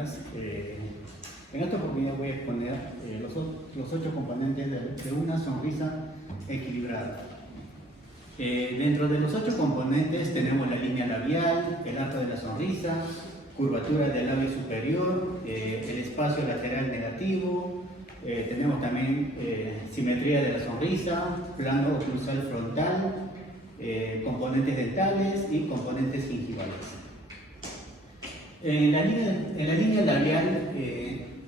compañeras. En esta oportunidad voy a exponer los 8 componentes de una sonrisa equilibrada. Dentro de los 8 componentes tenemos la línea labial, el arco de la sonrisa, curvatura del labio superior, el espacio lateral negativo, tenemos también simetría de la sonrisa, plano oclusal frontal, componentes dentales y componentes gingivales. En la línea labial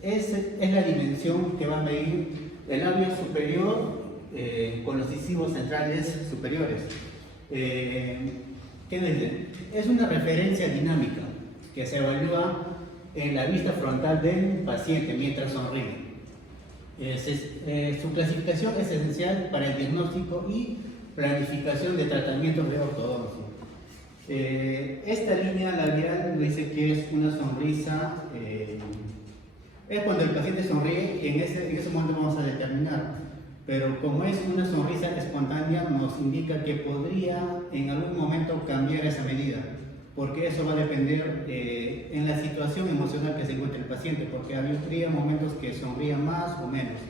es la dimensión que va a medir el labio superior con los incisivos centrales superiores. ¿Qué dice? Es una referencia dinámica que se evalúa en la vista frontal del paciente mientras sonríe. Su clasificación es esencial para el diagnóstico y planificación de tratamientos de ortodoncia. Esta línea labial dice que es una sonrisa, es cuando el paciente sonríe y en ese momento vamos a determinar, pero como es una sonrisa espontánea nos indica que podría en algún momento cambiar esa medida, porque eso va a depender en la situación emocional que se encuentre el paciente, porque habría momentos que sonría más o menos,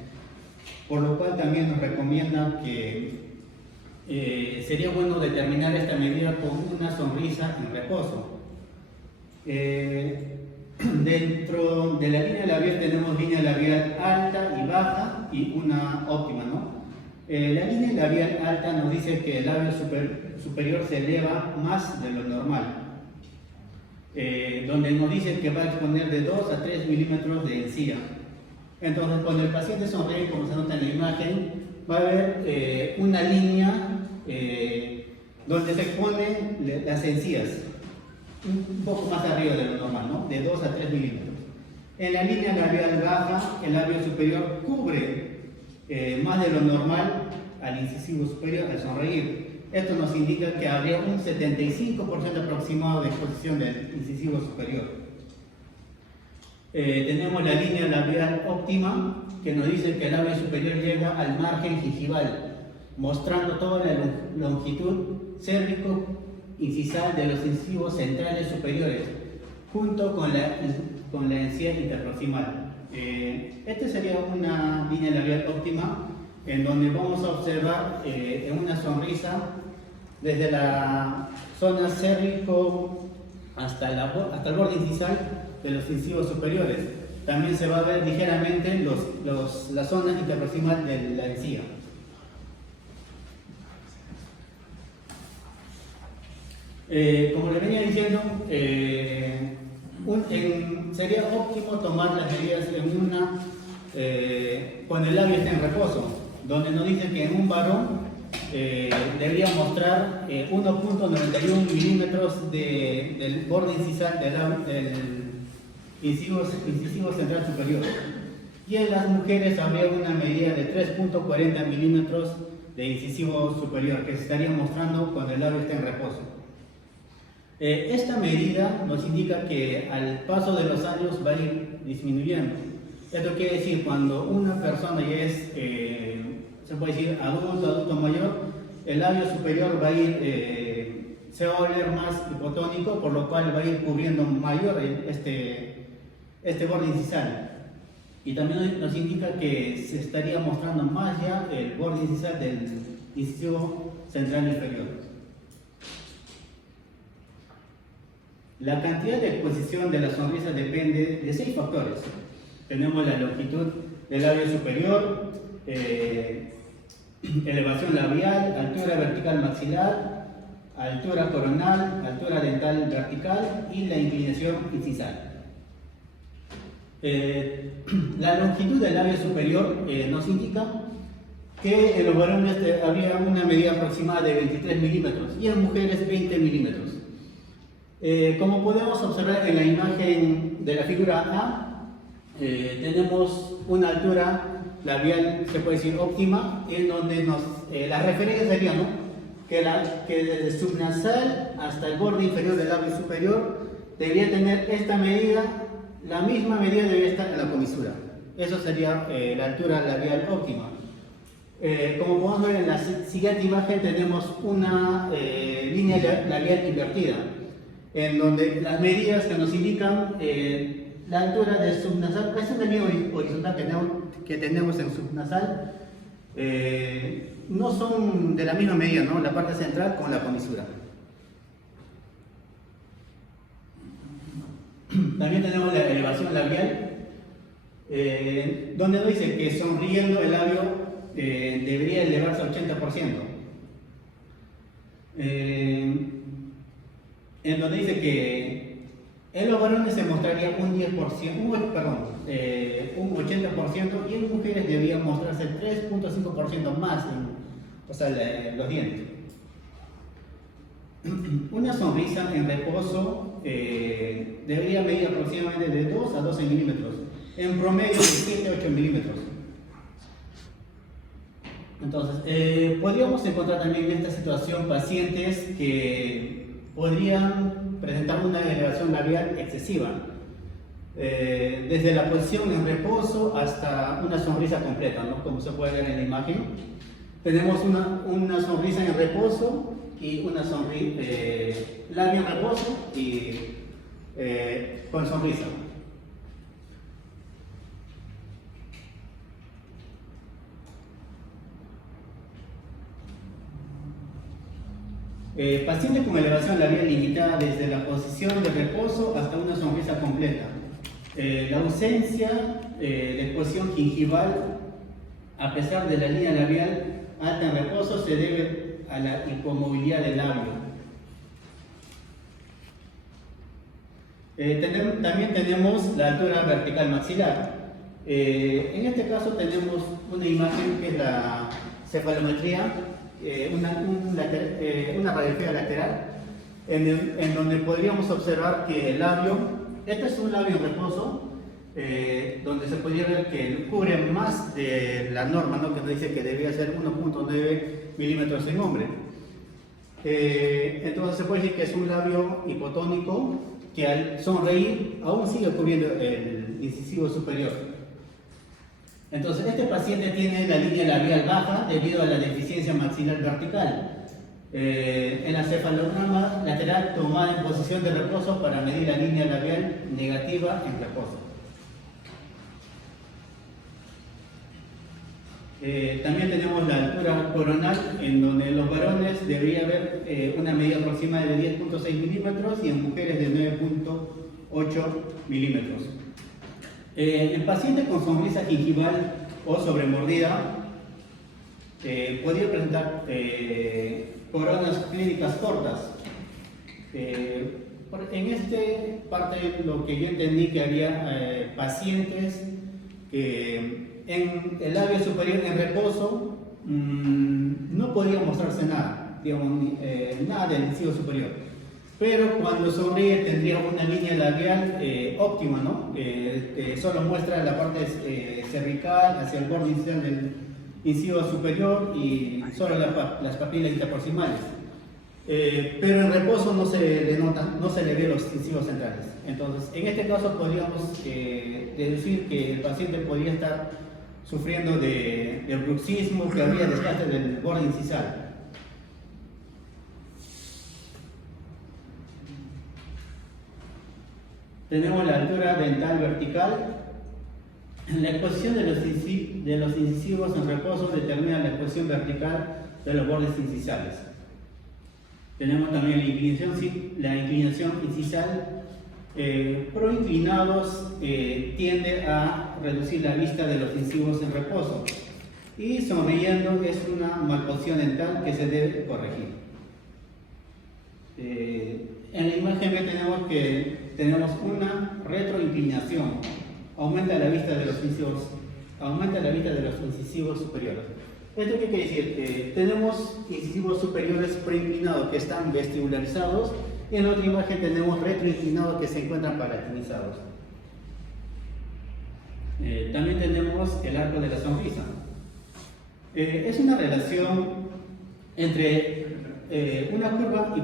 por lo cual también nos recomienda que sería bueno determinar esta medida con una sonrisa en reposo. Dentro de la línea labial tenemos línea labial alta y baja y una óptima, ¿no? La línea labial alta nos dice que el labio superior se eleva más de lo normal, donde nos dice que va a exponer de 2 a 3 milímetros de encía. Entonces, cuando el paciente sonríe, como se nota en la imagen, va a haber una línea donde se exponen las encías, un poco más arriba de lo normal, ¿no? De 2 a 3 milímetros. En la línea labial baja, el labio superior cubre más de lo normal al incisivo superior al sonreír. Esto nos indica que habría un 75% aproximado de exposición del incisivo superior. Tenemos la línea labial óptima, que nos dice que el labio superior llega al margen gingival, mostrando toda la longitud cérvico-incisal de los incisivos centrales superiores, junto con la encía interproximal. Esta sería una línea labial óptima, en donde vamos a observar en una sonrisa desde la zona cérvico hasta el borde incisal de los incisivos superiores. También se va a ver ligeramente la zona interproximal de la encía. Como le venía diciendo, sería óptimo tomar las medidas cuando el labio esté en reposo, donde nos dice que en un varón debería mostrar 1.91 milímetros del borde incisal del incisivo central superior, y en las mujeres habría una medida de 3.40 milímetros de incisivo superior que se estaría mostrando cuando el labio esté en reposo. Esta medida nos indica que al paso de los años va a ir disminuyendo. Esto quiere decir, cuando una persona ya es, se puede decir, adulto mayor, el labio superior va a ir, se va a volver más hipotónico, por lo cual va a ir cubriendo mayor este borde incisal. Y también nos indica que se estaría mostrando más ya el borde incisal del incisivo central inferior. La cantidad de exposición de la sonrisa depende de 6 factores. Tenemos la longitud del labio superior, elevación labial, altura vertical maxilar, altura coronal, altura dental vertical y la inclinación incisal. La longitud del labio superior nos indica que en los varones habría una medida aproximada de 23 milímetros y en mujeres 20 milímetros. Como podemos observar en la imagen de la figura A, tenemos una altura labial, se puede decir óptima, en donde la referencia sería, ¿no?, que desde el subnasal hasta el borde inferior del labio superior debería tener esta medida, la misma medida debería estar en la comisura. Eso sería la altura labial óptima. Como podemos ver en la siguiente imagen, tenemos una línea labial invertida, en donde las medidas que nos indican la altura del subnasal es una línea horizontal que tenemos en subnasal. No son de la misma medida, ¿no? La parte central con la comisura. También tenemos la elevación labial, donde nos dice que sonriendo el labio debería elevarse al 80%. En donde dice que en los varones se mostraría un 10%, un 80%, y en mujeres debía mostrarse 3.5% más, o sea, los dientes. Una sonrisa en reposo debería medir aproximadamente de 2 a 12 milímetros, en promedio de 7 a 8 milímetros. Entonces, podríamos encontrar también en esta situación pacientes que podrían presentar una elevación labial excesiva, desde la posición en reposo hasta una sonrisa completa, ¿no? Como se puede ver en la imagen. Tenemos una sonrisa en reposo y una sonrisa, labio en reposo y con sonrisa. Paciente con elevación labial limitada desde la posición de reposo hasta una sonrisa completa. La ausencia de exposición gingival, a pesar de la línea labial alta en reposo, se debe a la hipomovilidad del labio. También tenemos la altura vertical maxilar. En este caso tenemos una imagen que es la cefalometría, una radiografía lateral, en donde podríamos observar que el labio, este es un labio en reposo, donde se podría ver que cubre más de la norma, ¿no? Que nos dice que debía ser 1.9 milímetros en hombre. Entonces se puede decir que es un labio hipotónico que al sonreír aún sigue cubriendo el incisivo superior. Entonces, este paciente tiene la línea labial baja debido a la deficiencia maxilar vertical. En la cefalograma lateral tomada en posición de reposo para medir la línea labial negativa en reposo. También tenemos la altura coronal, en donde en los varones debería haber una medida aproximada de 10.6 milímetros y en mujeres de 9.8 milímetros. El paciente con sonrisa gingival o sobremordida podría presentar coronas clínicas cortas. En esta parte lo que yo entendí que había pacientes que en el labio superior en reposo no podía mostrarse nada, digamos, nada del incisivo superior. Pero cuando sonríe tendría una línea labial óptima, ¿no? Que solo muestra la parte cervical hacia el borde inicial del incisivo superior y solo las papilas interproximales. Pero en reposo no se le nota, no se le ve los incisivos centrales. Entonces, en este caso podríamos deducir que el paciente podría estar sufriendo de bruxismo, que habría desgaste del borde incisal. Tenemos la altura dental vertical. La exposición de los incisivos en reposo determina la exposición vertical de los bordes incisales. Tenemos también la inclinación incisal. Proinclinados tiende a reducir la vista de los incisivos en reposo. Y sonriendo es una malposición dental que se debe corregir. En la imagen tenemos una retroinclinación, aumenta la vista de los incisivos superiores. ¿Esto qué quiere decir? Tenemos incisivos superiores preinclinados que están vestibularizados y en la otra imagen tenemos retroinclinados que se encuentran palatinizados. También tenemos el arco de la sonrisa. Es una relación entre una curva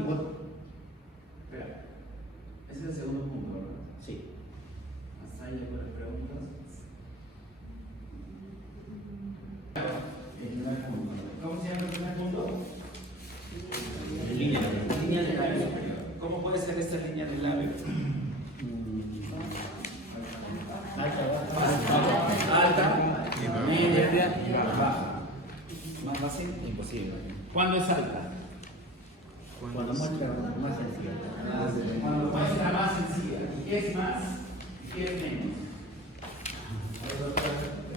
Ese es el segundo punto, ¿verdad? Sí. Hasta ahí con las preguntas. El primer punto. ¿Cómo se llama el primer punto? Línea del labio superior. ¿Cómo puede ser esta línea del labio? Sí. ¿Cuándo es alta? Cuando muestra más sencilla. Cuando muestra más sencilla. ¿Y qué es más? ¿Y qué es menos?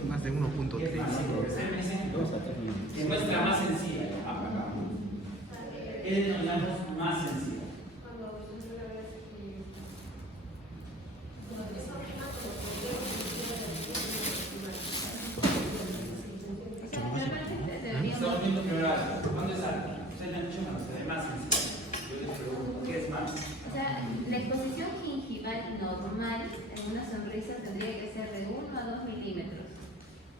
Más de 1.3. ¿Qué es más? Sí, porque ustedes me dicen 2 a 3 milímetros. que muestra más sencilla. ¿Qué denominamos más sencilla? Estamos viendo primero algo. ¿Cuándo es algo? Ustedes me han dicho cuando se ve más sencilla. Yo les pregunto, ¿qué es más? O sea, la exposición gingival normal en una sonrisa tendría que ser de 1 a 2 milímetros,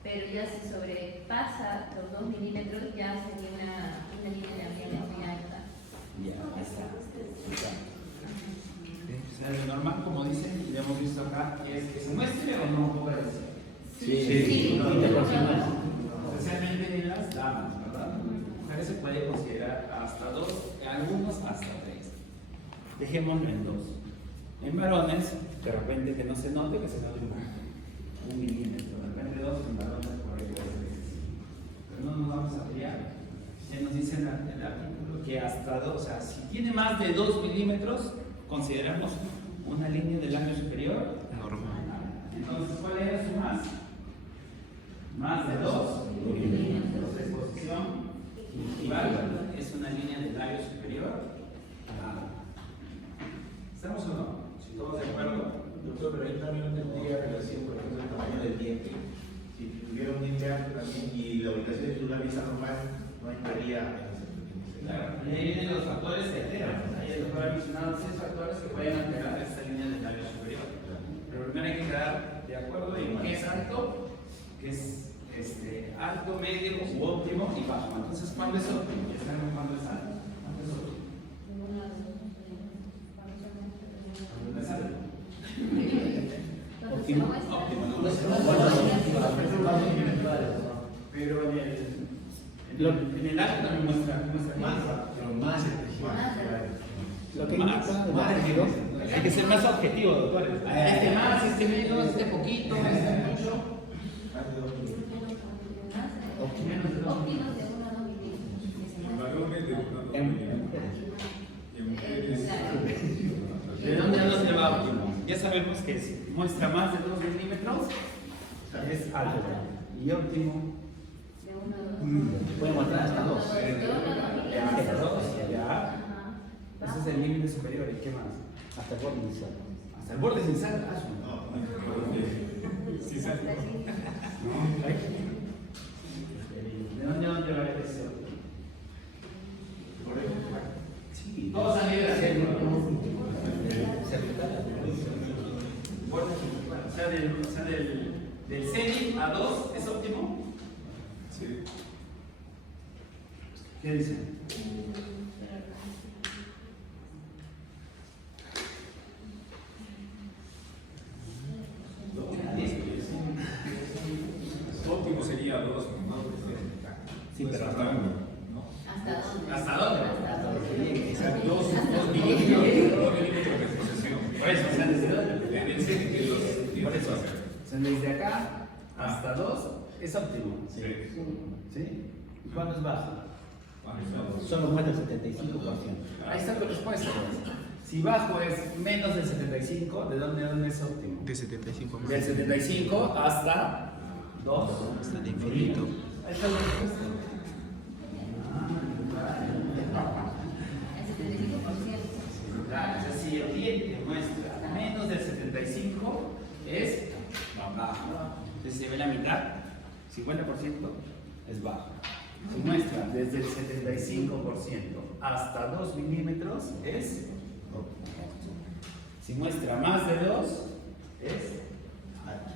pero ya si sobrepasa los 2 milímetros ya sería una línea de ambiente muy alta. Ya, ahí está. O sea, lo normal, como dicen, y lo hemos visto acá, es que se muestre o no puede ser. Sí. Especialmente en las damas, ¿verdad? Mujeres se puede considerar hasta 2, algunos hasta 3. Dejémoslo en 2. En varones, de repente que no se note, que se note un milímetro. De repente 2 en varones por ahí puede ser excesivo. Pero no nos vamos a pelear. Se nos dice en el artículo que hasta 2, o sea, si tiene más de 2 milímetros, consideramos una línea del labio superior Normal. Entonces, ¿cuál era su más? Más de 2 milímetros de exposición gingival es una línea del labio superior. ¿Estamos o no? Si todos de acuerdo. Doctor, pero ahí también no tendría relación, por ejemplo, el tamaño del diente. Si tuviera un diente alto también y la ubicación de su labio está normal, no entraría en ese. Claro, y ahí vienen los factores que alteran. Ahí el doctor ha mencionado 6 factores que pueden alterar esta línea del labio superior. Pero primero hay que quedar de acuerdo en qué es alto, qué es alto, medio u óptimo y bajo. Entonces, ¿cuándo es óptimo? Ya sabemos cuándo es alto. ¿Cuándo es óptimo? ¿Cuándo es alto? Óptimo. Óptimo, ¿no? Pero en el alto también muestra más. Pero más Lo que Más. indica Hay que ser más objetivo, doctores. Este más, este menos, este poquito, este mucho. Óptimos de 1 a 2 milímetros. ¿De dónde a dónde va óptimo? Ya sabemos que si muestra más de 2 milímetros es alto. Y óptimo De 1 a 2. puede mostrar hasta 2. De 1 a 2 hasta 2. milímetros. Ya. Ese es el límite superior. ¿Y qué más? Hasta el borde inicial. Hasta el borde sin sal. ¿De dónde a dónde va ese óptimo? Sí. Todos han ido a hacer. O sea, del cenit a 2 es óptimo. Sí. ¿Qué dicen? Óptimo sería 2, Sí, pero hasta hasta 1. ¿Hasta dónde? ¿Hasta dónde? Hasta 2. 2 milímetros de exposición. Por eso, o sea, desde dónde? Él dice que los Por dientes eso. O sea, desde acá hasta 2 es óptimo. Sí. ¿Sí? ¿Y cuándo es bajo? solo muestra el 75%. Ahí está tu respuesta. Si bajo es menos del 75, ¿de dónde es óptimo? De 75 más. Del 75 hasta 2. Hasta el infinito. Ahí está la respuesta. El 75%. Claro, o sea, si el diente muestra menos del 75 es bajo. Entonces se ve la mitad, 50% es bajo. Si muestra desde el 75% hasta 2 milímetros es óptimo. Si muestra más de 2 es alto.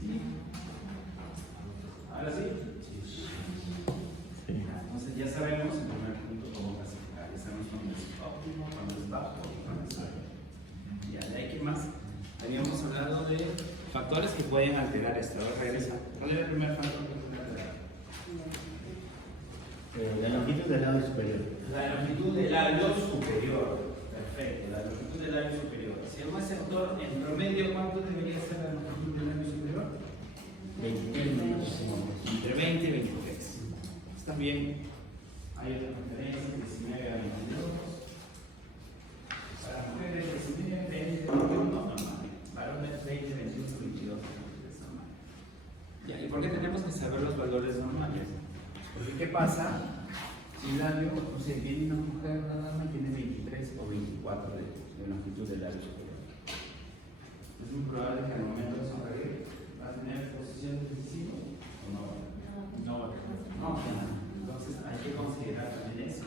¿Sí? Ahora sí. Entonces ya sabemos el primer punto cómo clasificar. Ya sabemos cuándo es óptimo, cuándo es bajo y cuándo es alto. Ya, ¿de ahí qué más? Habíamos hablado de factores que pueden alterar esto. A ver, regresa. ¿Cuál era el primer factor que puede alterar? La longitud del lado superior. La longitud del labio superior. Perfecto, la longitud del labio superior. Si el sector en promedio, ¿cuánto debería ser la longitud del labio superior? 23 milímetros. Entre 20 y 23. también hay otra referencia, 19 a 22. Para mujeres, 19, 20, 21, normal. Varones, 20, 21, 22, es normal. Ya, ¿y por qué tenemos que saber los valores normales? Porque ¿qué pasa si el labio, o sea, viene una mujer, una dama, y tiene 23 o 24 de longitud del labio superior? Es muy probable que al momento de sonreír va a tener posición decisiva o no. No. Entonces hay que considerar también eso.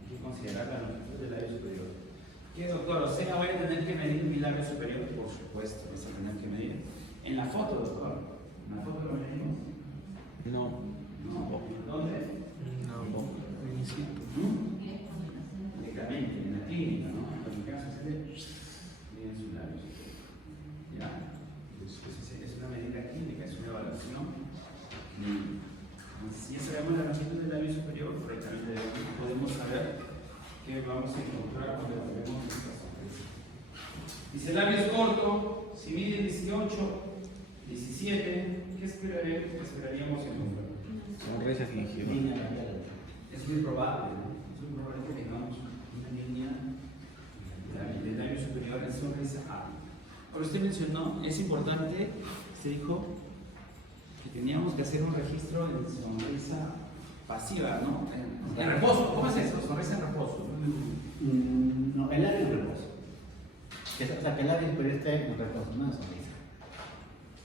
Hay que considerar la longitud del labio superior. ¿Qué, doctor? O sea, voy a tener que medir mi labio superior, por supuesto, vas a tener que medir. En la foto, doctor. ¿En la foto lo medimos? No. ¿Dónde? No. Únicamente, en la clínica, ¿no? En mi caso, miden su labio superior. ¿Ya? Es una medida clínica, es una evaluación clínica. Entonces, si ya sabemos la longitud del labio superior, correctamente podemos saber qué vamos a encontrar cuando tenemos esta sonrisa. Dice, el labio es corto, si mide 18, 17, ¿qué esperaríamos encontrar? Sonrisa gingival. Línea labial. Es muy probable, ¿no? Es muy probable que tengamos una línea del labio superior en sonrisa A. Ahora usted mencionó, es importante, usted dijo que teníamos que hacer un registro en sonrisa pasiva, ¿no? En reposo, ¿cómo es eso? Sonrisa en reposo. No, el labio en reposo. O sea, que el labio superior esté en reposo, no en sonrisa.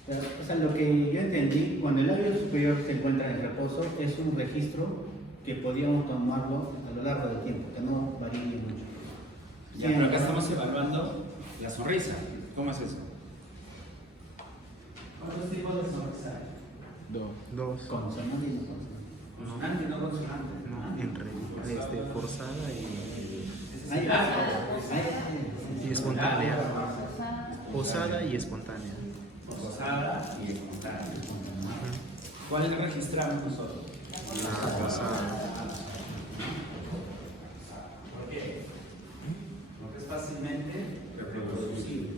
Pero, o sea, lo que yo entendí, cuando el labio superior se encuentra en reposo, es un registro que podíamos tomarlo a lo largo del tiempo, que no varíe mucho. Ya, pero acá estamos evaluando la sonrisa. ¿Cómo es eso? ¿Cuántos tipos de sonrisa hay? Dos. Consonante y no consonante. Consonante y no consonante. Forzada Ahí. y espontánea. Posada y espontánea. Posada y espontánea. ¿Cuál registramos nosotros? La posada. ¿Por qué? Porque es fácilmente reproducible.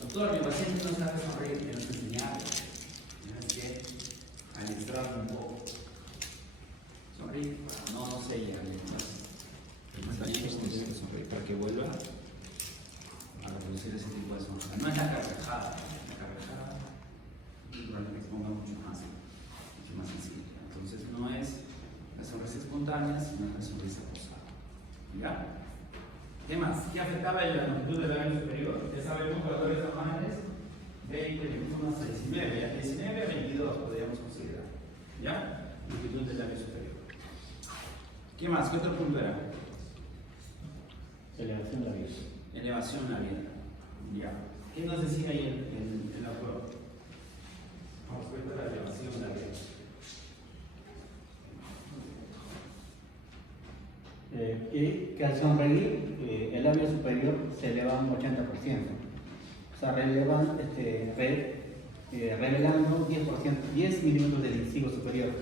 Doctor, mi paciente no sabe sonreír, tienes que enseñarle. Tienes que administrarlo un poco. Sonreír, no se llegue. Sonreír para que vuelva a reproducir ese tipo de sonrisa. No es la carcajada. La carcajada es una que se ponga mucho más sencilla. Entonces no es la sonrisa espontánea, sino la sonrisa posada. ¿Ya? ¿Qué más? ¿Qué afectaba la longitud del labio superior? Ya sabemos valores normales, 20, 21 hasta 19, ya 19 a 22 podríamos considerar. ¿Ya? Longitud del labio superior. ¿Qué más? ¿Qué otro punto era? Elevación labial. Elevación labial. Ya. ¿Qué nos decía ahí el autor? Con respecto a la elevación labial. Que al sonreír, el labio superior se eleva un 80%. O sea, revelando 10 milímetros del incisivo superior,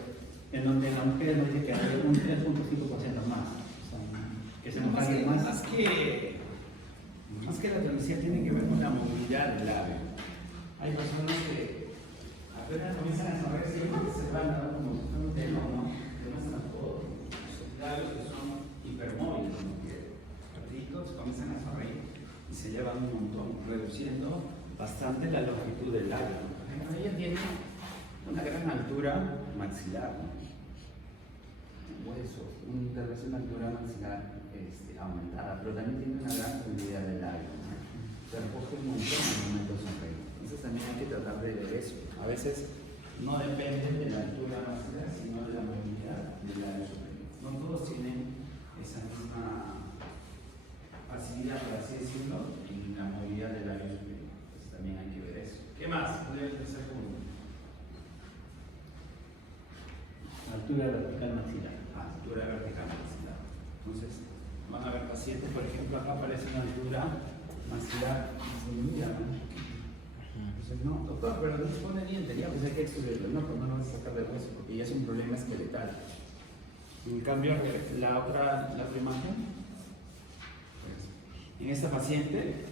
en donde la mujer nos dice que hay un 3.5% más. O sea, que se nos cae más. Más que la travesía tiene que ver con la movilidad del labio. Hay personas que apenas comienzan a sonreír, siempre se van a dar como si fuera un telón, ¿no? Demuestran todo. Los labios que son hipermóviles, ¿no? Que ratitos comienzan a sonreír y se llevan un montón, reduciendo bastante la longitud del labio. Ella tiene una gran altura maxilar, ¿no? Hueso, tal vez una altura maxilar aumentada, pero también tiene una gran movilidad del labio, ¿no? Se recoge un montón en el momento de sonreír. Entonces también hay que tratar de ver eso. A veces no depende de la altura maxilar, sino de la movilidad del labio superior. No todos tienen esa misma facilidad, por así decirlo, en la movilidad del labio superior. Entonces también hay que ver eso. ¿Qué más? Podría ser punto. Altura vertical maxilar. Altura vertical maxilar. Entonces, van a ver pacientes, por ejemplo, acá aparece una altura maxilar disminuida, ¿no? Entonces, no, doctor, pero no se pone diente, ya pues hay que excluirlo, no, pues no lo vas a sacar de hueso porque ya es un problema esqueletal. En cambio, la otra imagen, pues, en esta paciente,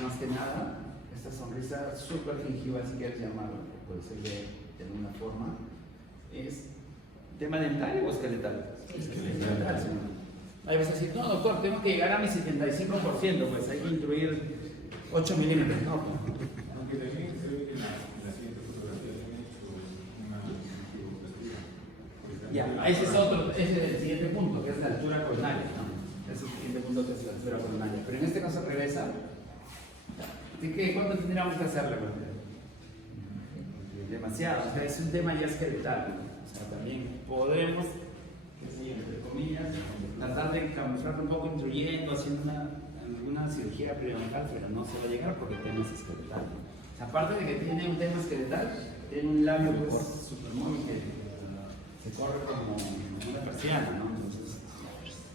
más que nada, esta sonrisa supergingival, si quieres llamarlo, puede ser de alguna forma, es tema dentario o esqueletal. Esqueletal, sí. Ahí vas a decir, no doctor, tengo que llegar a mi 75%, pues hay que incluir 8 milímetros. No, Aunque también se ve que en la siguiente fotografía se han hecho una ya, ese es el siguiente punto, que es la altura coronaria, ¿no? Ese es el siguiente punto, que es la altura coronaria. Pero en este caso regresa. ¿De qué? ¿Cuánto tendríamos que hacerle? Demasiado, o sea, es un tema ya esqueletal, ¿no? O sea, también podremos, qué sé yo, entre comillas, tratar de camuflarlo un poco intruyendo, haciendo alguna cirugía periodontal, pero no se va a llegar porque el tema es esqueletal. O sea, aparte de que tiene un tema esqueletal, tiene un labio pues súper móvil que se corre como una persiana, ¿no? Entonces,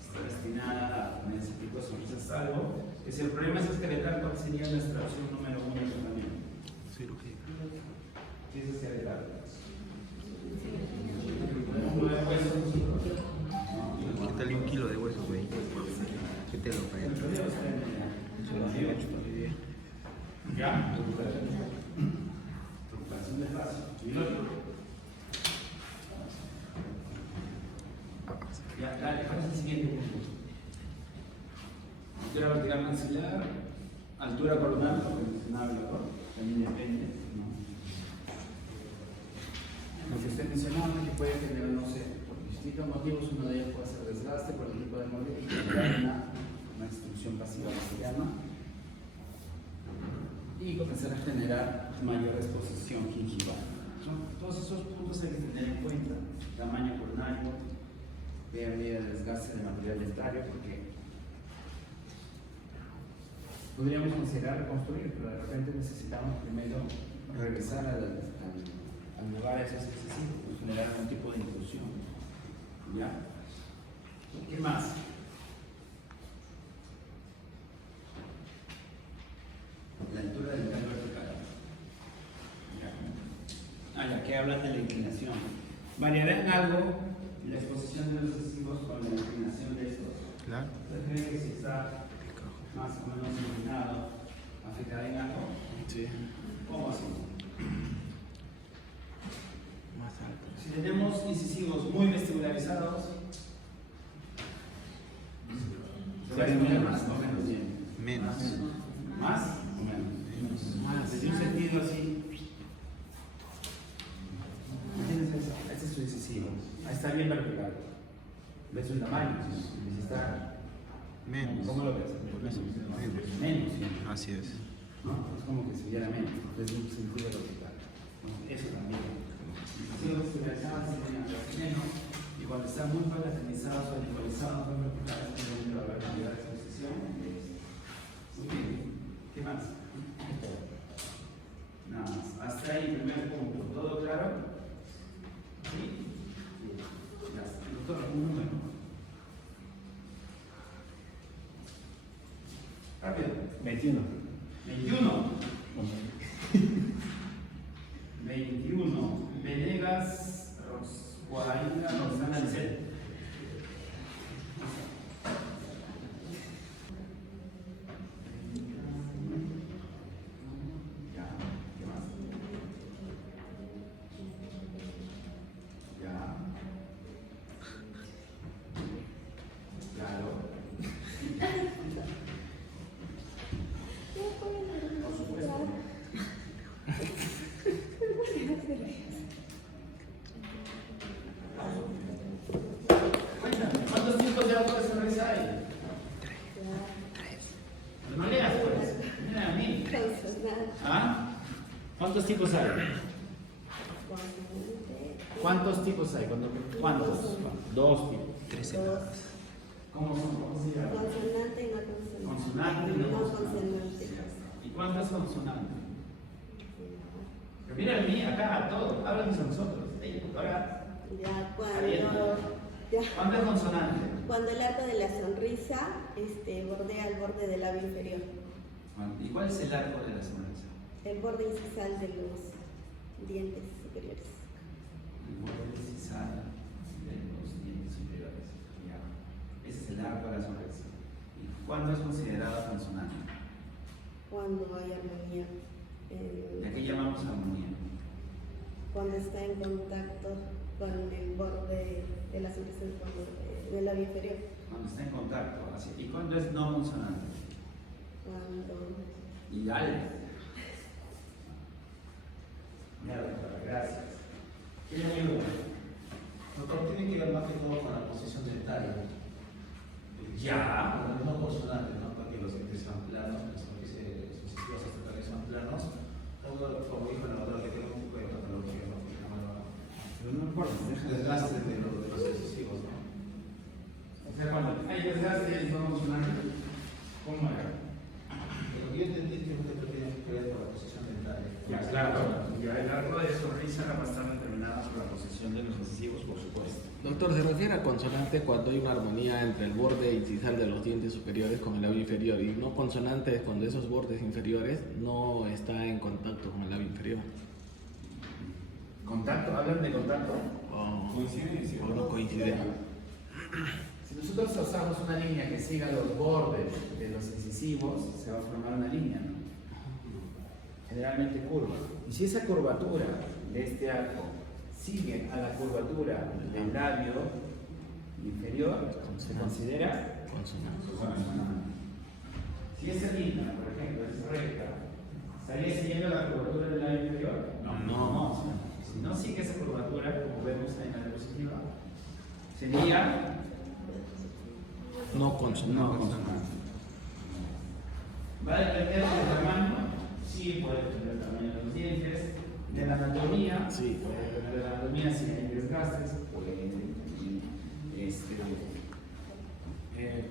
está destinada a poner ese tipo de sonrisas, salvo que si el problema es esqueletal, ¿cuál sería nuestra opción número 1 de tratamiento? Cirugía. ¿Qué es esqueletal? Quítale 1 kilo de huesos, güey. Quítelo para allá. Ya. Recuperación del paso. Y el otro. Ya, dale, ¿cuál es el siguiente punto? Altura vertical maxilar, altura coronar, lo que mencionaba el doctor, también depende, ¿no? Lo que usted mencionaba que puede tener, no sé, por distintos motivos, uno de ellos puede ser desgaste por el tipo de molde y generar una extrusión pasiva que se llama, y comenzar a generar mayor exposición gingival, ¿no? Todos esos puntos hay que tener en cuenta: tamaño coronario, medida de desgaste de material dentario, porque podríamos considerar reconstruir, pero de repente necesitamos primero regresar al lugar a esos excesivos, generar algún tipo de inclusión. ¿Ya? ¿Qué más? La altura del plano vertical. Ya, que hablan de la inclinación. ¿Variará en algo la exposición de los excesivos con la inclinación de estos? Claro. ¿Usted cree que si está más o menos inclinado, afectará en algo? Sí. ¿Cómo así? Más alto. Si tenemos incisivos muy vestibularizados, se va a exponer más o menos bien. Menos. ¿Más o menos? Más. Desde un sentido así. ¿Entiendes eso? Este es su incisivo. Ahí está bien vertical. ¿Ves su tamaño? Si está. Menos. ¿Cómo lo ves? Menos. Menos, sí. Así es. ¿No? Es como que se viera menos, desde un sentido vertical. Eso también. Incisivos vestibularizados tienen menos, y cuando están muy palatinizados o nicolizados, muy verticales, donde va a haber mayor exposición. Muy bien. ¿Qué más? Nada más. Hasta ahí, primer punto. ¿Todo claro? Sí. Ya. Doctor, un número. Rápido. 21. 21. 21. Venegas, Guadalupe, Rosana, Lisset. Ya, ¿qué más? Ya. Claro. Por supuesto. Cuéntame, ¿cuántos tipos de auto de sonrisa hay? No leas, pues. Mira a mí. ¿Ah? ¿Cuántos tipos hay? ¿Cuántos tipos hay? ¿Cuántos? Dos tipos. 13 más. ¿Cómo son? ¿Cómo se llaman? Consonante y no consonante. Consonante y no No consonante. consonante. ¿Y cuántas consonantes? Mira a mí, acá, a todos. Háblanos a nosotros. Ahora, Ya ¿cuántas consonantes? cuando el arco de la sonrisa bordea el borde del labio inferior, ¿Y cuál es el arco de la sonrisa? el borde incisal de los dientes superiores. El borde incisal de los dientes superiores. Ya. Ese es el arco de la sonrisa. ¿Y cuándo es considerada consonante? Cuando hay armonía. ¿Y a qué llamamos armonía? cuando está en contacto con el borde de la sonrisa del labio inferior. Cuando está en contacto, así. ¿Y cuándo es no consonante? Cuando Y dale. Ya, doctora, gracias. ¿Qué le ayuda? Doctor, tiene que ver más que todo con la posición dentaria. Ya. No consonante, ¿no? Para que los dientes sean planos, los incisivos hasta que sean planos. Como dijo la doctora, que tengo un poco de patología, ¿no? Pero no importa, Desgaste de los incisivos, ¿no? O sea, cuando hay desgaste y es no consonante, ¿cómo era? Lo que yo entendí es que no tiene que ver con la posición dentaria. Ya, claro. Ya el arco de sonrisa va a estar determinada por la posición de los incisivos, por supuesto. Doctor, ¿se refiere a consonante cuando hay una armonía entre el borde incisal de los dientes superiores con el labio inferior y no consonante es cuando esos bordes inferiores no están en contacto con el labio inferior? ¿Contacto? ¿Hablan de contacto? O no coinciden. Si nosotros usamos una línea que siga los bordes de los incisivos, se va a formar una línea, ¿no? Generalmente curva. Y si esa curvatura de este arco sigue a la curvatura del labio inferior, se considera consonante. Si esa línea, por ejemplo, es recta, ¿estaría siguiendo la curvatura del labio inferior? No. Si no sigue esa curvatura, como vemos en la diapositiva, sería No consonante. Va a depender del tamaño, sí puede depender del tamaño de los dientes, de la anatomía, Sí. puede depender de la anatomía si hay desgastes,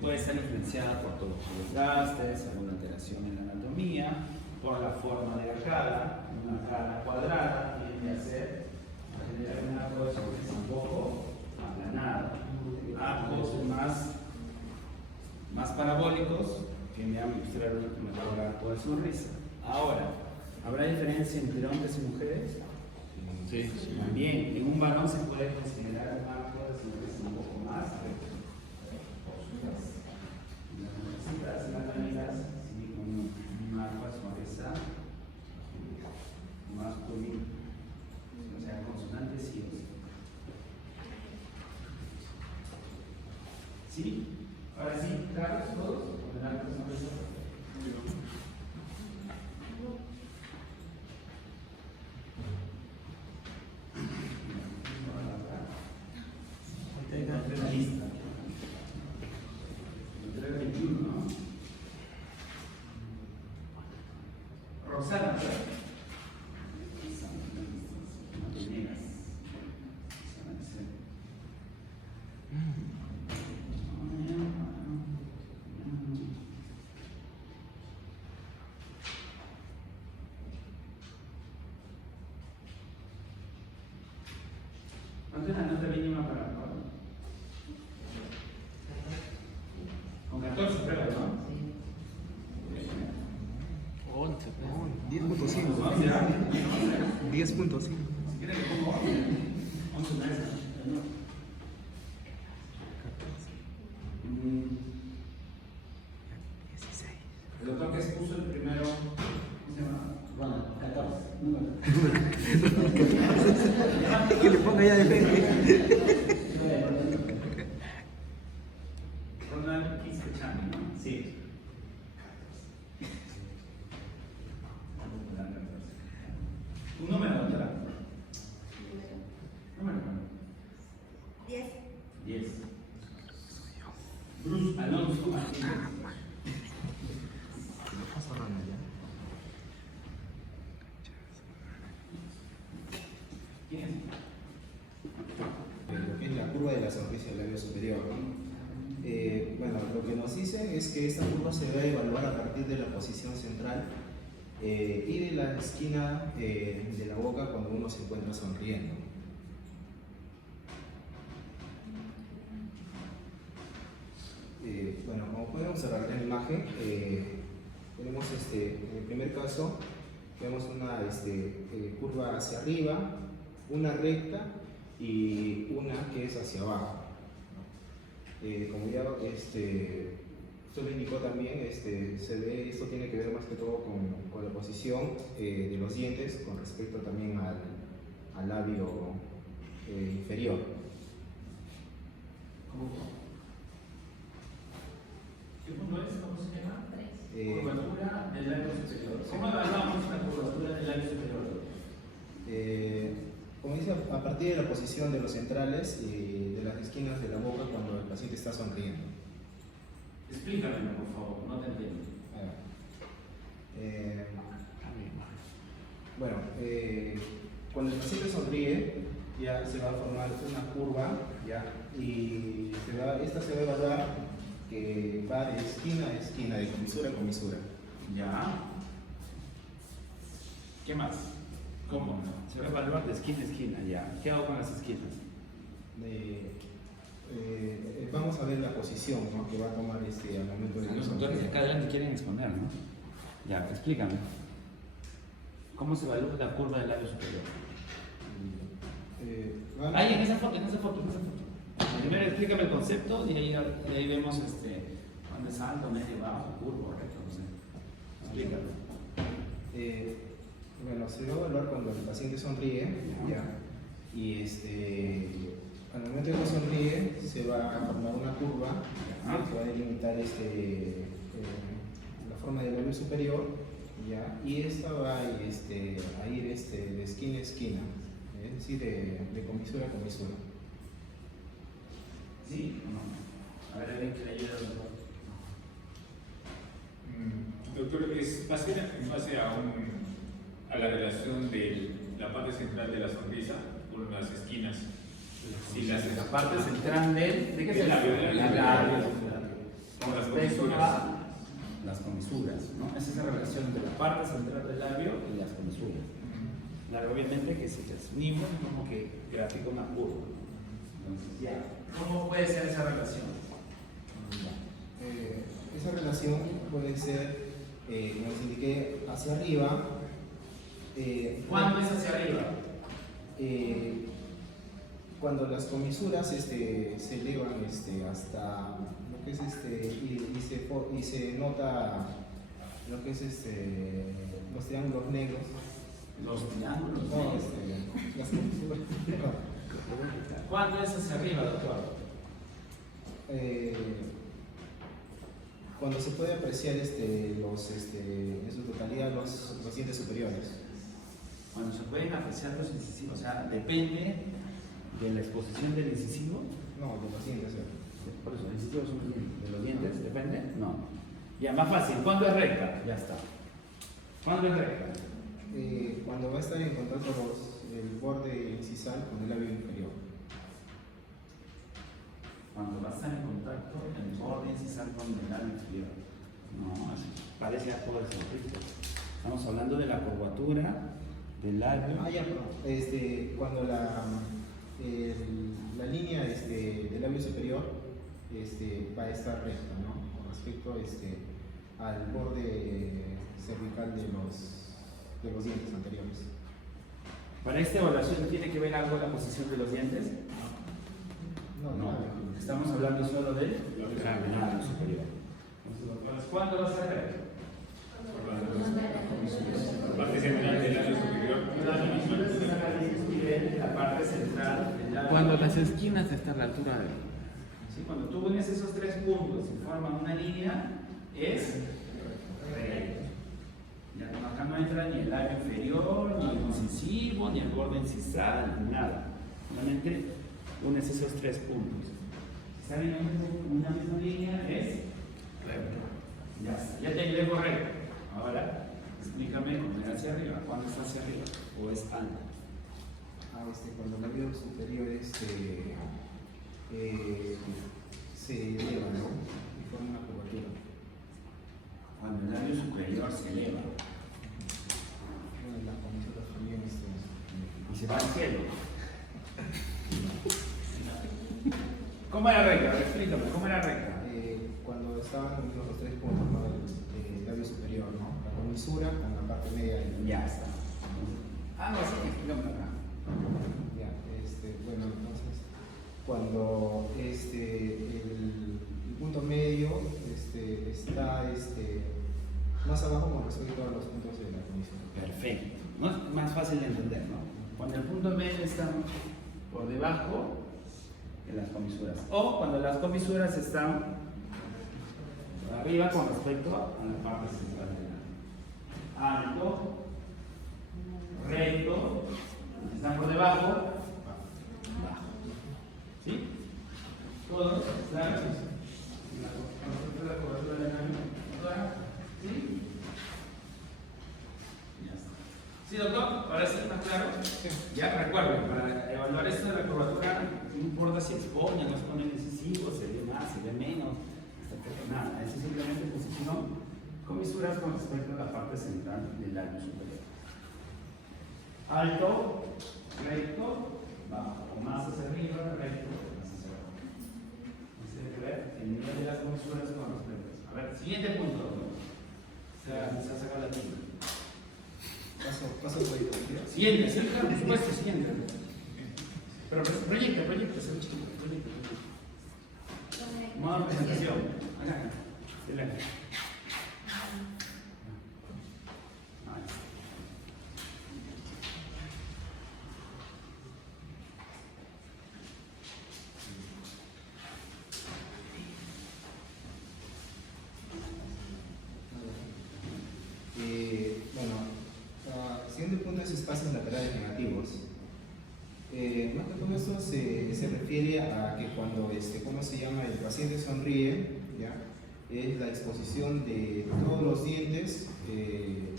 puede estar influenciada por todos los desgastes, alguna alteración en la anatomía, por la forma de arcada, una arcada cuadrada tiende a generar un arco de sonrisa un poco aplanado, arcos más parabólicos tienden a mostrar un mejor arco de sonrisa. Ahora, ¿habrá diferencia entre hombres y mujeres? Sí. También, en un varón se puede considerar un arco de sonrisa un poco más recto. Las anatómicas, sí, con un arco de sonrisa más público, o sea, consonantes sí o sí. ¿Sí? Ahora sí, claros todos, con el arco de sonrisa. La lista. Entre 21, ¿no? Rosana. ¿Cuánto es la nota mínima para el cuadro? Con 14, creo, ¿no? 11. 10.5. 10.5. Si quieres le pongo 11. 11 meses. El doctor que expuso el primero, ¿cómo se llama? Ronald, 14. Número. Que le ponga ya de frente. Ronald Quisquechani, ¿no? Sí. ¿Un número, doctora? Número. 10. 10. Bruce Alonso Martínez. ¿Quién es? Lo que es la curva de la sonrisa del labio superior, ¿no? Bueno, lo que nos dicen es que esta curva se va a evaluar a partir de la posición central y de la esquina de la boca cuando uno se encuentra sonriendo. Bueno, como pueden observar en la imagen, tenemos en el primer caso, vemos una curva hacia arriba, una recta y una que es hacia abajo. Como ya esto lo indicó también, se ve, esto tiene que ver más que todo con la posición de los dientes con respecto también al labio inferior. ¿Qué punto es? ¿Cómo se llama? Eh, Curvatura del labio superior. ¿Cómo evaluamos la curvatura del labio superior? Como dice, a partir de la posición de los centrales y de las esquinas de la boca cuando el paciente está sonriendo. Explícamelo, por favor, no te entiendo. Bueno, cuando el paciente sonríe, ya se va a formar una curva, ¿ya? Y esta se va a evaluar que va de esquina a esquina, de comisura a comisura. Ya. ¿Qué más? ¿Cómo? Se va a evaluar de esquina a esquina, ya. ¿Qué hago con las esquinas? Vamos a ver la posición, ¿no?, que va a tomar al momento de Los doctores de acá adelante quieren exponer, ¿no? Ya, explícame. ¿Cómo se evalúa la curva del labio superior? Ahí, en esa foto. Primero explícame el concepto y ahí vemos cuando es alto, medio, bajo, curvo, recto, no sé. Explícame. Bueno, se va a evaluar cuando el paciente sonríe, ¿ya? Y al momento de que sonríe, se va a formar una curva que va a delimitar la forma del labio superior, ¿ya? Y esta va a ir de esquina a esquina, es decir, de comisura a comisura. ¿Sí o no? A ver, alguien que le ayude a los dos. Doctor, es en base a la relación de la parte central de la sonrisa con las esquinas. Si La parte central ¿de qué del labio, del labio. Con respecto a las comisuras, ¿no? Esa es la relación entre la parte central del labio y las comisuras. Claro, obviamente que si las unimos, como que grafica una curva. Entonces, ya. ¿Cómo puede ser esa relación? Esa relación puede ser, como les indiqué, hacia arriba. ¿Cuándo es hacia arriba? Cuando las comisuras se elevan hasta lo que es y se nota lo que es los triángulos negros. Los triángulos. No, las comisuras. ¿Cuándo es hacia arriba, doctor? Cuando se puede apreciar en su totalidad los dientes superiores. Cuando se pueden apreciar los incisivos, o sea, depende de la exposición del incisivo. No, de los dientes. Por eso, los incisivos son de los dientes, ¿depende? No. Ya, más fácil, ¿cuándo es recta? Ya está. ¿Cuándo es recta? Cuando va a estar en contacto el borde incisal con el labio inferior. Cuando va a estar en contacto el borde incisal con el labio inferior. No, así parece a todo el conflicto. Estamos hablando de la curvatura del labio. Ya, perdón. Cuando la línea del labio superior va a estar recta, ¿no?, con respecto al borde cervical de los dientes anteriores. Para esta evaluación tiene que ver algo la posición de los dientes. No. Estamos hablando solo del labio superior. Entonces, ¿cuándo va a ser recto? La parte central del labio superior. La parte central del labio. Cuando las esquinas están a la altura de... Sí, cuando tú unes esos tres puntos y forman una línea, es recto. Ya, acá no entra ni el labio inferior, ni el incisivo, ni el borde incisal, ni nada. Solamente unes esos tres puntos. Si salen una misma línea, es recto. Ya está, ya te llevo recto. Ahora, explícame cómo es hacia arriba. ¿Cuándo está hacia arriba? ¿O es alto? Cuando el labio superior se eleva, ¿no?, y forma una curvatura. Cuando el labio superior se eleva Bueno, la comisura también y se va al cielo. ¿Cómo era recta? A ver, explícame, ¿cómo era recta? cuando estaban unidos los tres puntos, ¿no?, del labio superior, ¿no?, la comisura con la parte media. Ya está. Ah, no, sí, explícame acá. Ya, bueno, entonces, cuando el punto medio está más abajo con respecto a los puntos de la comisura. Perfecto. No es más fácil de entender, ¿no? Cuando el punto medio está por debajo de las comisuras. O cuando las comisuras están arriba con respecto a la parte central de la alto, recto, están por debajo, bajo. ¿Sí? Todos, claro. La cobertura de la nave. ¿Sí? Ya está. ¿Sí, doctor? ¿Ahora sí está claro? Ya recuerden, para evaluar esto de la curvatura, no importa si expone, no expone decisivo, se ve más, se ve menos, nada. Es simplemente posición comisuras con respecto a la parte central del labio superior. Alto, recto, bajo, más hacia arriba, recto, más hacia abajo. Se debe ver el nivel de las comisuras con respecto. A ver, siguiente punto. Se ha sacado la tinta. Paso por ahí. Siguiente, sí, claro, por supuesto, siguiente. Pero proyecto, se lo chiquito, proyecto. Modo presentación. Acá, excelente. Siguiente punto es espacios laterales negativos. Más que todo esto se refiere a que cuando el paciente sonríe, ¿ya? Es la exposición de todos los dientes,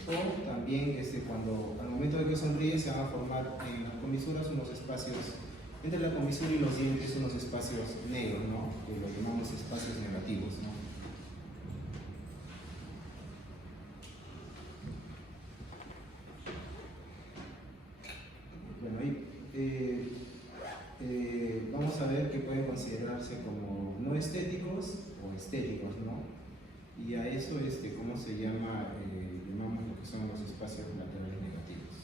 o también cuando al momento de que sonríe se van a formar en las comisuras unos espacios, entre la comisura y los dientes unos espacios negros, ¿no? Que lo llamamos espacios negativos, ¿no? Bueno, ahí vamos a ver que pueden considerarse como no estéticos o estéticos, ¿no? Y a eso, ¿cómo se llama? Llamamos lo que son los espacios laterales negativos.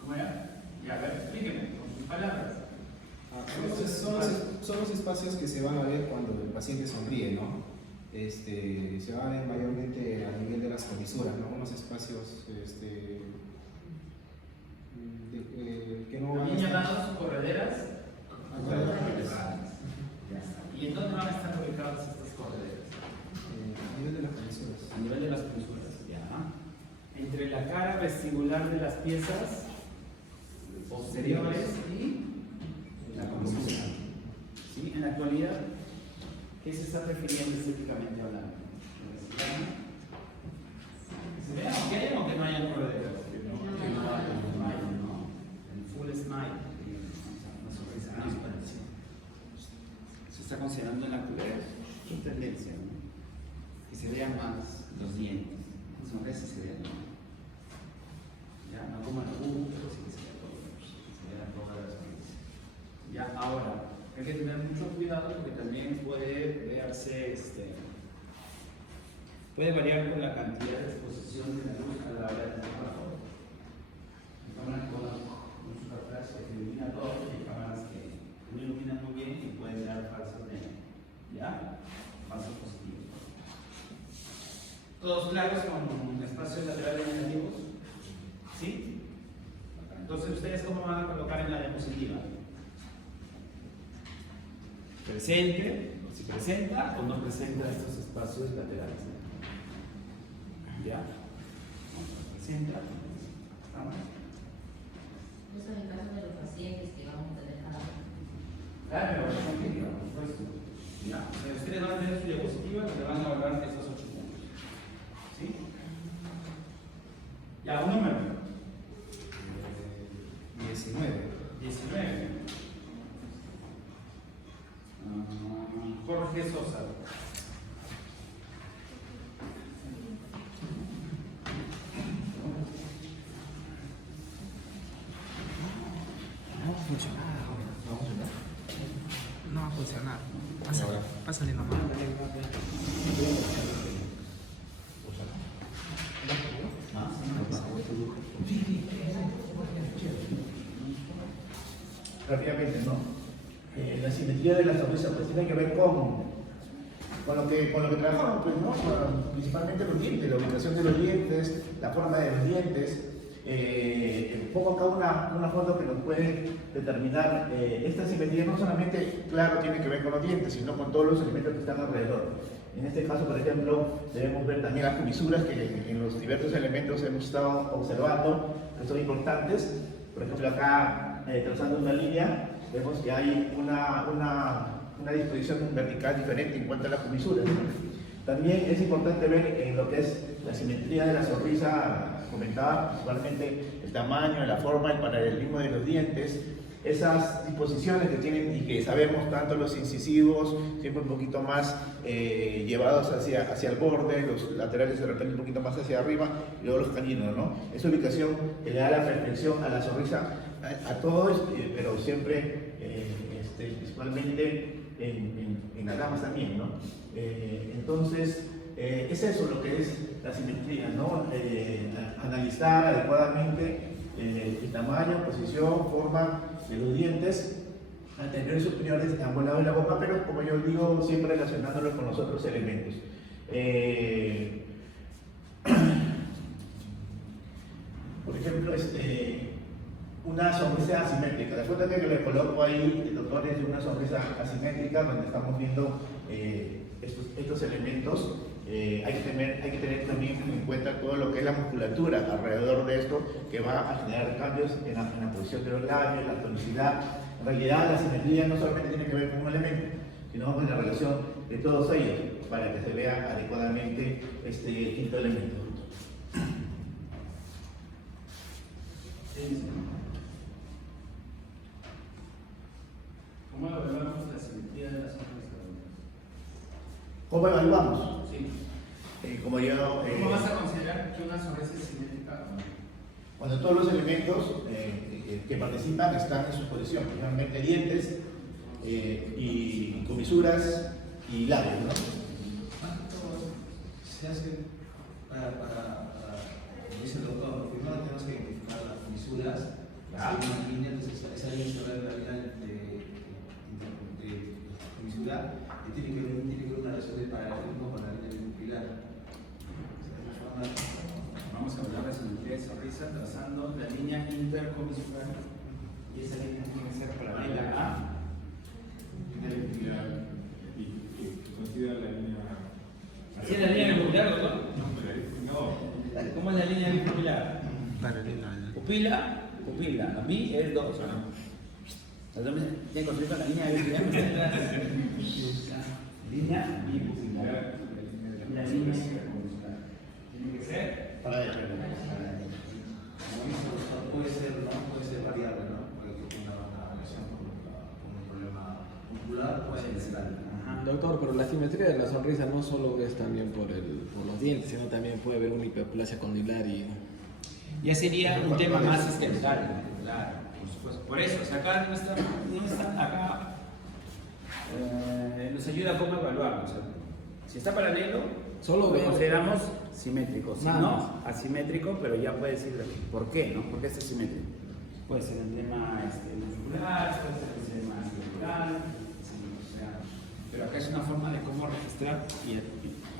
¿Cómo era? Ya, a ver, explíqueme con sus palabras. Son los espacios que se van a ver cuando el paciente sonríe, ¿no? Se van a ver mayormente a nivel de las comisuras, ¿no? Unos espacios que no van a ¿También estar... llamados correderas? ¿Y en dónde van a estar ubicadas estas correderas? A nivel de las comisuras. A nivel de las comisuras, ya. Entre la cara vestibular de las piezas posteriores y la comisura. ¿Sí? En la actualidad, ¿qué se está refiriendo estéticamente hablando? ¿Que se vea o que haya o que no haya correderas? Full smile, una sonrisa amplia. Se está considerando en la actualidad qué tendencia, ¿no? Que se vean más los dientes, la sonrisa se vea más. Ya, no como la pero sí que se vea todo, se vea toda la sonrisa. Ya, ahora, hay que tener mucho cuidado porque también puede verse, puede variar con la cantidad de exposición de la luz a la hora de trabajo. Que ilumina todo, hay cámaras que no iluminan muy bien y pueden dar falsos negativos, ¿ya? Falsos positivos. ¿Todos claros con espacios laterales negativos? ¿Sí? Entonces, ¿ustedes cómo van a colocar en la diapositiva? ¿Presente? ¿Si presenta o no presenta estos espacios laterales? ¿Ya? ¿Presenta? ¿Estamos? Eso en el caso de los pacientes que vamos a dejar. Claro, por supuesto. Ya, ustedes van a tener su diapositiva donde van a evaluar estos 8 puntos. ¿Sí? Ya, un número. 19. 19. Jorge Sosa. No va a funcionar. Pásale nomás. Rápidamente, ¿no? La simetría de la sonrisa pues tiene que ver con lo que trabajamos, pues, ¿no? Principalmente los dientes, la ubicación de los dientes, la forma de los dientes. Pongo acá una foto que nos puede determinar esta simetría. No solamente, claro, tiene que ver con los dientes, sino con todos los elementos que están alrededor. En este caso, por ejemplo, debemos ver también las comisuras que en los diversos elementos hemos estado observando, que son importantes. Por ejemplo, acá, trazando una línea, vemos que hay una disposición vertical diferente en cuanto a las comisuras. También es importante ver en lo que es la simetría de la sonrisa, comentaba principalmente el tamaño, la forma, el paralelismo de los dientes, esas disposiciones que tienen y que sabemos tanto los incisivos, siempre un poquito más llevados hacia el borde, los laterales de repente un poquito más hacia arriba, y luego los caninos, ¿no? Esa ubicación que le da la perfección a la sonrisa a todos, pero siempre, principalmente en las damas también, ¿no? Entonces, es eso lo que es la simetría, ¿no? Analizar adecuadamente el tamaño, posición, forma de los dientes anteriores y superiores de ambos lados de la boca, pero como yo digo, siempre relacionándolo con los otros elementos. Por ejemplo, una sonrisa asimétrica. De acuerdo que le coloco ahí, doctor, es una sonrisa asimétrica donde estamos viendo estos elementos. Hay que tener también en cuenta todo lo que es la musculatura alrededor de esto, que va a generar cambios en la posición de los labios, la tonicidad. En realidad, la simetría no solamente tiene que ver con un elemento, sino con la relación de todos ellos, para que se vea adecuadamente este quinto elemento. ¿Cómo evaluamos la simetría de la sonrisa? ¿Cómo evaluamos? Sí. Como yo, ¿Cómo vas a considerar que una sonrisa es simétrica? cuando todos los elementos que participan están en su posición, principalmente dientes y comisuras y labios, ¿no? Se hace como dice el doctor, primero tenemos que identificar las comisuras, hacer una línea, entonces esa línea se va a ver la línea de comisura y tiene que haber una relación de paralelismo con la línea pupilar. Vamos a hablar de simetría de sonrisa trazando la línea intercomisural y esa línea tiene que ser paralela a y considera la línea. ¿Así es la línea pupilar, doctor? No. ¿Cómo es la línea pupilar? Pupila, a mí es 2. Tiene que construir la línea pupilar. Línea bipupilar. La línea intercomisural. Tiene que ser paralela. Puede ser variable, ¿no? Porque tiene una lesión con un problema muscular, puede ser algo. Doctor, pero la simetría de la sonrisa no solo es también por los dientes, sino también puede haber una hiperplasia condilar y... Ya sería un tema más esquelético, claro, por supuesto. Por eso, o sea, acá no están acá, nos ayuda a cómo evaluarlo. O sea, si está paralelo, solo lo consideramos simétrico. Si Nada no, más. asimétrico, pero ya puede decir por qué, ¿no? ¿Por qué es simétrico? Puede ser el tema muscular, puede ser el tema cerebral, o sea, pero acá es una forma de cómo registrar y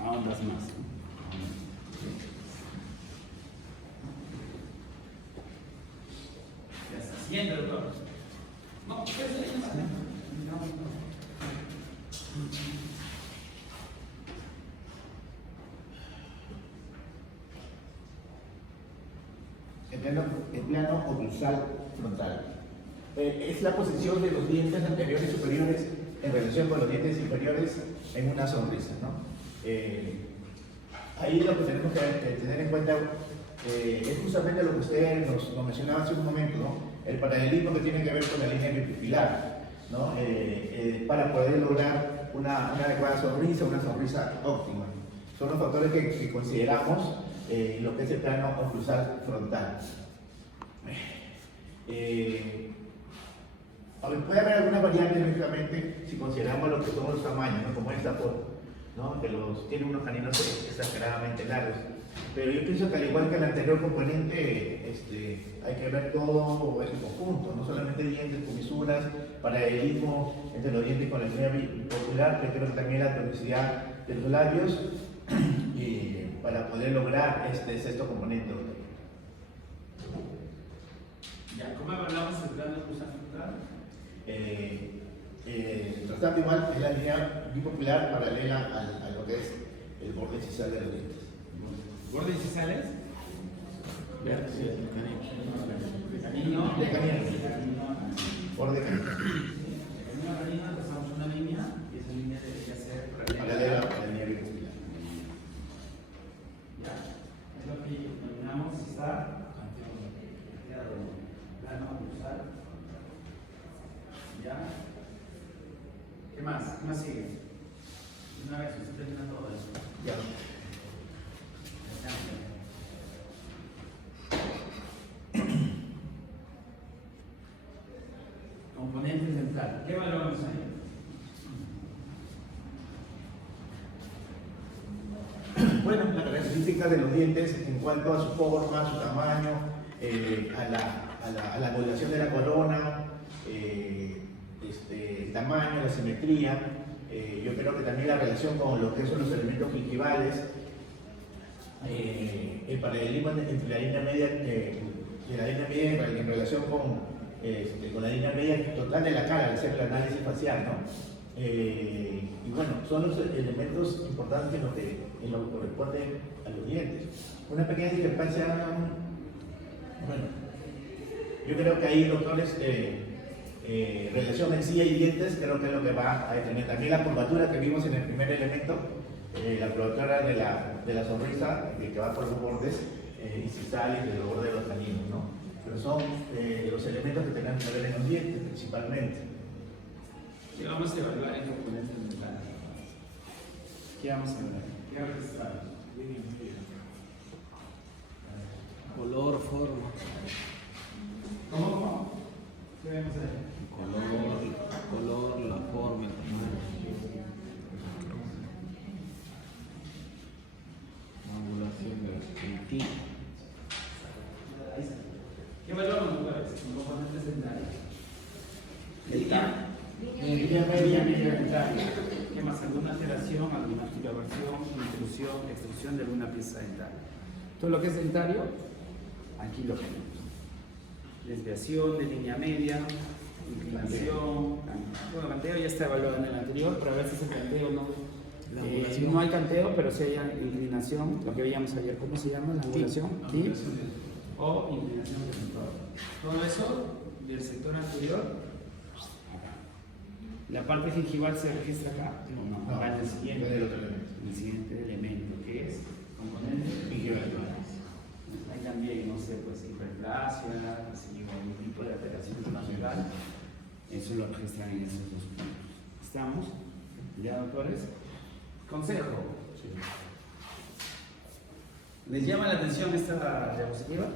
ahondas más. Ya está haciendo, doctor. No, pues ahí más. El plano oclusal frontal. Es la posición de los dientes anteriores y superiores en relación con los dientes inferiores en una sonrisa, ¿no? Ahí lo que tenemos que tener en cuenta es justamente lo que usted nos mencionaba hace un momento, ¿no? El paralelismo que tiene que ver con la línea bipupilar, ¿no? Para poder lograr una adecuada sonrisa, una sonrisa óptima. Son los factores que consideramos lo que es el plano oclusal frontal. Puede haber algunas variantes, lógicamente, si consideramos lo que son los tamaños, ¿no? Como esta foto, ¿no? Que tiene unos caninos exageradamente largos. Pero yo pienso que al igual que el anterior componente, hay que ver todo en conjunto, no solamente dientes, comisuras, paralelismo entre los dientes con la línea bipolar, pero creo que también la tonicidad de los labios para poder lograr este sexto componente. Ya, ¿cómo hablamos del plano de cruzamiento central? Tratando igual es la línea bipolar paralela a lo que es el borde incisal de los dientes. ¿Borde incisales? Vértice De canino. De canino. Borde canino. En una canina trazamos una línea y esa línea debe ser Paralela a la línea bipolar. Ya, es lo que denominamos incisal. Plano cruzal. Ya. ¿Qué más? ¿Qué más sigue? Una vez, usted termina todo eso. Ya. Componentes dental. ¿Qué valoramos ahí? Bueno, la característica de los dientes en cuanto a su forma, su tamaño, a la angulación de la corona, el tamaño, la simetría. Yo creo que también la relación con lo que son los elementos gingivales, el paralelismo entre la línea media, en relación con la línea media total de la cara, al hacer el análisis facial, ¿no? Y bueno, son los elementos importantes en lo que corresponde a los dientes. Una pequeña discrepancia, bueno, yo creo que ahí, doctores, relación encía y dientes, creo que es lo que va a determinar. También la curvatura que vimos en el primer elemento, la curvatura de la sonrisa, que va por los bordes incisales y de los bordes de los caninos, ¿no? Pero son los elementos que tenemos que ver en los dientes, principalmente. ¿Qué vamos a evaluar en componentes dentales? ¿Qué vamos a evaluar? ¿Qué registramos? color, forma. ¿Cómo? ¿Qué vemos ahí? Color, la forma, el tamaño. La angulación del tintín. ¿Qué evaluamos lugares? Componentes dentales. Línea Media dentaria. ¿Qué más? ¿Alguna alteración, alguna activación, intrusión, extrusión de alguna pieza dental? Todo lo que es dentario, aquí lo tenemos. Desviación de línea media, inclinación. Bueno, canteo ya está evaluado en el anterior, para ver si es el canteo no. No hay canteo, pero sí hay inclinación, lo que veíamos ayer. ¿Cómo se llama la angulación? ¿Sí? O inclinación del sector. Todo eso del sector anterior. ¿La parte gingival se registra acá? No, va en el siguiente. En el siguiente elemento, que es componente gingival. Hay también, no sé, pues hiperplasia, así, o algún tipo de alteración estomacal. Eso lo registran en esos dos puntos. ¿Estamos? ¿Ya, doctores? Consejo. ¿Les llama la atención esta diapositiva?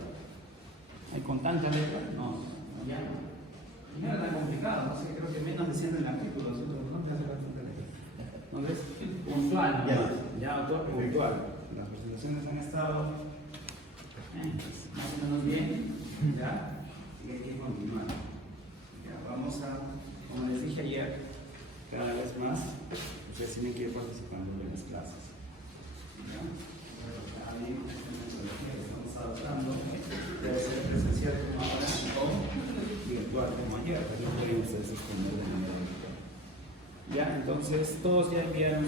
¿Hay con tanta letra? No, no llama. No era tan complicado, no sé, creo que menos decían en el artículo, nosotros no te hace bastante letra. Entonces, puntual, ya autor puntual. Las presentaciones han estado más o menos bien, ya, y hay que continuar. Ya, vamos a, como les dije ayer, cada vez más, ustedes tienen que ir participando en las clases. ¿Ya? Ahí, en la metodología que estamos adoptando, debe ser presencial como ahora, o virtual como ayer, pero no pueden ustedes exponer de manera virtual. Ya, entonces todos ya enviaron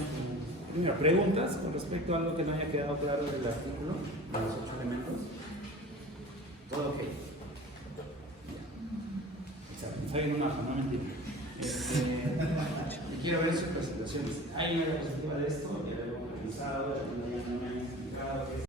primero preguntas con respecto a algo que no haya quedado claro del artículo, de los 8 elementos. Todo ok. Exacto, estoy en una hoja, no mentira. Quiero ver sus presentaciones. Hay una diapositiva de esto, ya lo hemos revisado, ya no me han explicado.